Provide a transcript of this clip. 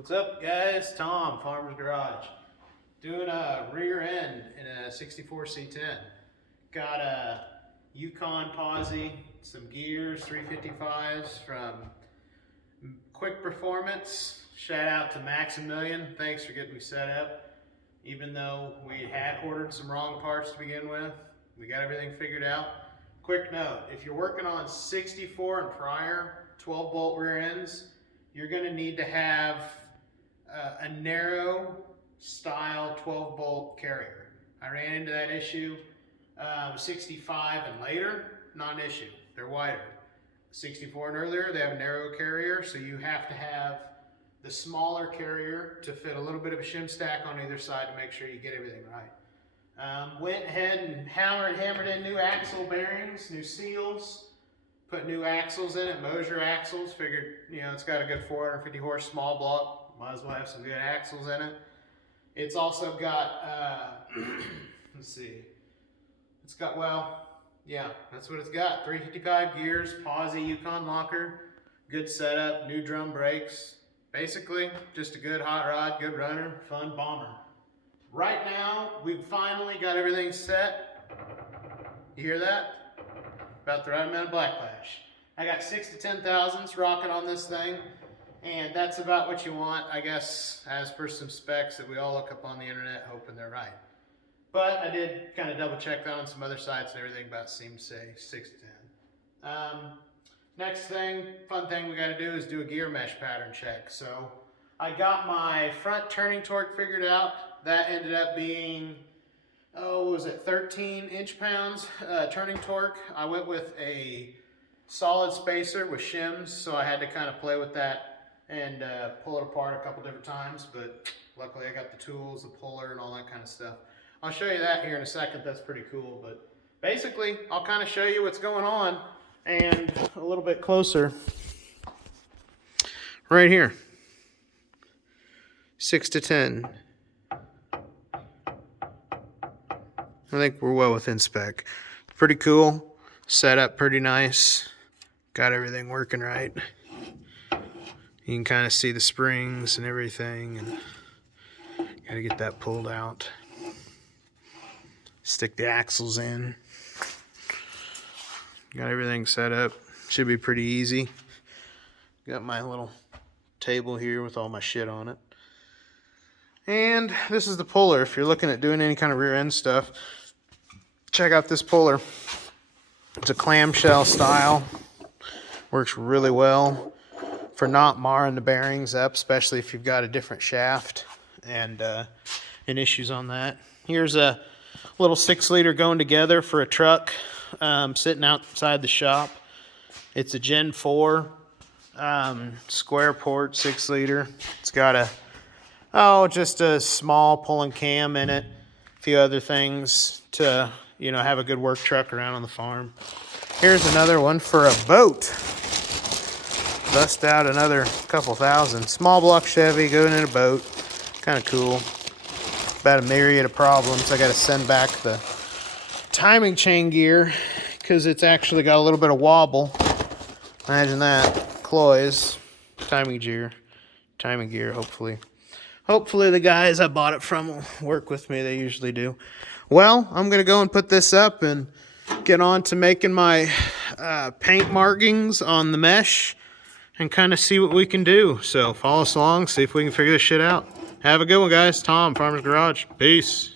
What's up, guys? Tom, Farmer's Garage. Doing a rear end in a 64 C10. Got a Yukon posi, some gears, 355s from Quick Performance. Shout out to Maximilian. Thanks for getting me set up. Even though we had ordered some wrong parts to begin with, we got everything figured out. Quick note, if you're working on 64 and prior 12-bolt rear ends, you're going to need to have a narrow style 12-bolt carrier. I ran into that issue. 65 and later, not an issue. They're wider. 64 and earlier, they have a narrow carrier, so you have to have the smaller carrier to fit a little bit of a shim stack on either side to make sure you get everything right. Went ahead and hammered in new axle bearings, new seals. Put new axles in it, Mosier axles. Figured, it's got a good 450 horse small block. Might as well have some good axles in it. It's also got, let's see. It's got, that's what it's got. 355 gears, posi, Yukon locker, good setup, new drum brakes. Basically, just a good hot rod, good runner, fun bomber. Right now, we've finally got everything set. You hear that? About the right amount of backlash. I got 6 to 10 thousandths rocking on this thing, and that's about what you want, I guess, as per some specs that we all look up on the internet hoping they're right. But I did kind of double check that on some other sites and everything about seemed to say 6 to 10. Next thing, fun thing we got to do is do a gear mesh pattern check. So I got my front turning torque figured out. That ended up being, what was it, 13 inch-pounds turning torque. I went with a solid spacer with shims, so I had to kind of play with that and pull it apart a couple different times, but luckily I got the tools, the puller, and all that kind of stuff. I'll show you that here in a second. That's pretty cool, but basically I'll kind of show you what's going on and a little bit closer right here. 6 to 10. I think we're well within spec. Pretty cool. Set up pretty nice. Got everything working right. You can kind of see the springs and everything. And gotta get that pulled out. Stick the axles in. Got everything set up. Should be pretty easy. Got my little table here with all my shit on it. And this is the puller. If you're looking at doing any kind of rear end stuff, check out this puller. It's a clamshell style. Works really well for not marring the bearings up, especially if you've got a different shaft and issues on that. Here's a little 6-liter going together for a truck sitting outside the shop. It's a Gen 4 square port 6-liter. It's got just a small pulling cam in it, a few other things to have a good work truck around on the farm. Here's another one for a boat. Bust out another couple thousand. Small block Chevy going in a boat. Kind of cool. About a myriad of problems. I got to send back the timing chain gear because it's actually got a little bit of wobble. Imagine that. Cloys. Timing gear, hopefully. Hopefully the guys I bought it from will work with me. They usually do. Well, I'm going to go and put this up and get on to making my paint markings on the mesh and kind of see what we can do. So follow us along, see if we can figure this shit out. Have a good one, guys. Tom, Farmer's Garage. Peace.